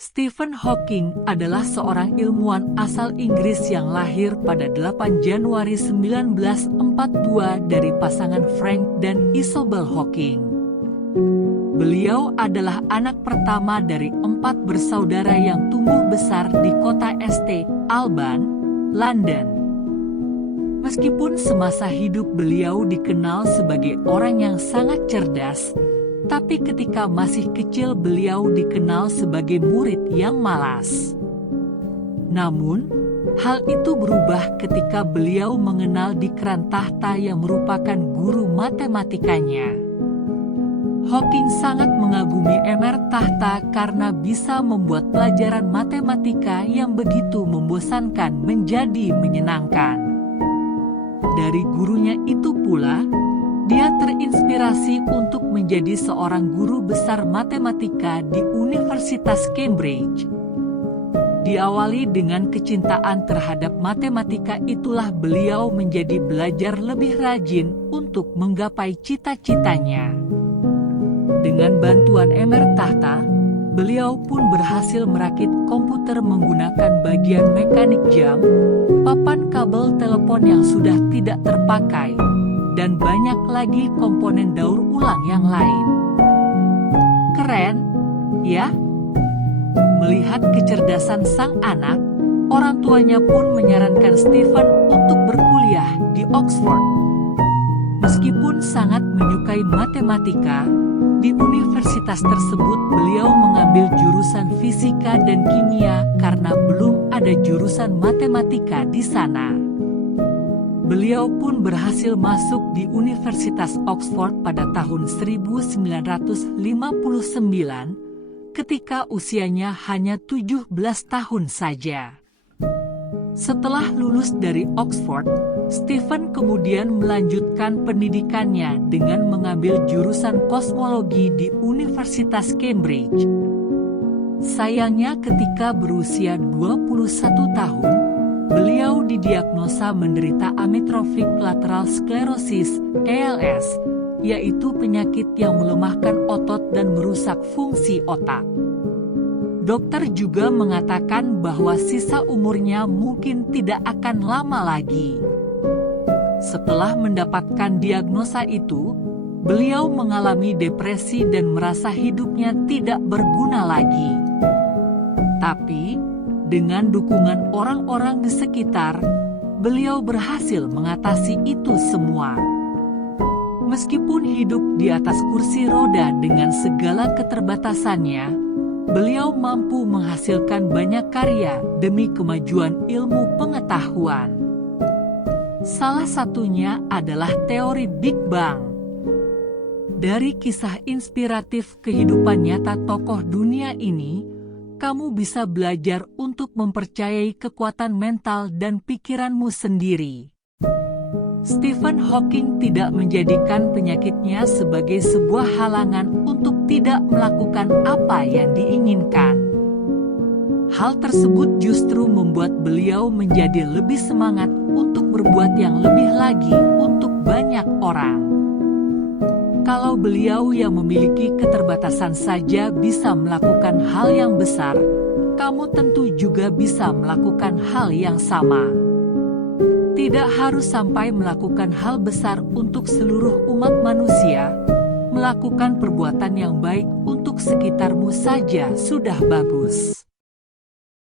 Stephen Hawking adalah seorang ilmuwan asal Inggris yang lahir pada 8 Januari 1942 dari pasangan Frank dan Isobel Hawking. Beliau adalah anak pertama dari 4 bersaudara yang tumbuh besar di kota St. Alban, London. Meskipun semasa hidup beliau dikenal sebagai orang yang sangat cerdas, tapi ketika masih kecil beliau dikenal sebagai murid yang malas. Namun, hal itu berubah ketika beliau mengenal Dikran Tahta yang merupakan guru matematikanya. Hawking sangat mengagumi Mr. Tahta karena bisa membuat pelajaran matematika yang begitu membosankan menjadi menyenangkan. Dari gurunya itu pula, dia terinspirasi untuk menjadi seorang guru besar matematika di Universitas Cambridge. Diawali dengan kecintaan terhadap matematika, itulah beliau menjadi belajar lebih rajin untuk menggapai cita-citanya. Dengan bantuan Mr. Tahta, beliau pun berhasil merakit komputer menggunakan bagian mekanik jam, papan kabel telepon yang sudah tidak terpakai, dan banyak lagi komponen daur ulang yang lain. Keren, ya? Melihat kecerdasan sang anak, orang tuanya pun menyarankan Stephen untuk berkuliah di Oxford. Meskipun sangat menyukai matematika, di universitas tersebut beliau mengambil jurusan fisika dan kimia karena belum ada jurusan matematika di sana. Beliau pun berhasil masuk di Universitas Oxford pada tahun 1959 ketika usianya hanya 17 tahun saja. Setelah lulus dari Oxford, Stephen kemudian melanjutkan pendidikannya dengan mengambil jurusan kosmologi di Universitas Cambridge. Sayangnya ketika berusia 21 tahun, beliau didiagnosa menderita amyotrophic lateral sclerosis (ALS), yaitu penyakit yang melemahkan otot dan merusak fungsi otak. Dokter juga mengatakan bahwa sisa umurnya mungkin tidak akan lama lagi. Setelah mendapatkan diagnosa itu, beliau mengalami depresi dan merasa hidupnya tidak berguna lagi. Tapi, dengan dukungan orang-orang di sekitar, beliau berhasil mengatasi itu semua. Meskipun hidup di atas kursi roda dengan segala keterbatasannya, beliau mampu menghasilkan banyak karya demi kemajuan ilmu pengetahuan. Salah satunya adalah teori Big Bang. Dari kisah inspiratif kehidupan nyata tokoh dunia ini, kamu bisa belajar untuk mempercayai kekuatan mental dan pikiranmu sendiri. Stephen Hawking tidak menjadikan penyakitnya sebagai sebuah halangan untuk tidak melakukan apa yang diinginkan. Hal tersebut justru membuat beliau menjadi lebih semangat untuk berbuat yang lebih lagi untuk banyak orang. Kalau beliau yang memiliki keterbatasan saja bisa melakukan hal yang besar, kamu tentu juga bisa melakukan hal yang sama. Tidak harus sampai melakukan hal besar untuk seluruh umat manusia, melakukan perbuatan yang baik untuk sekitarmu saja sudah bagus.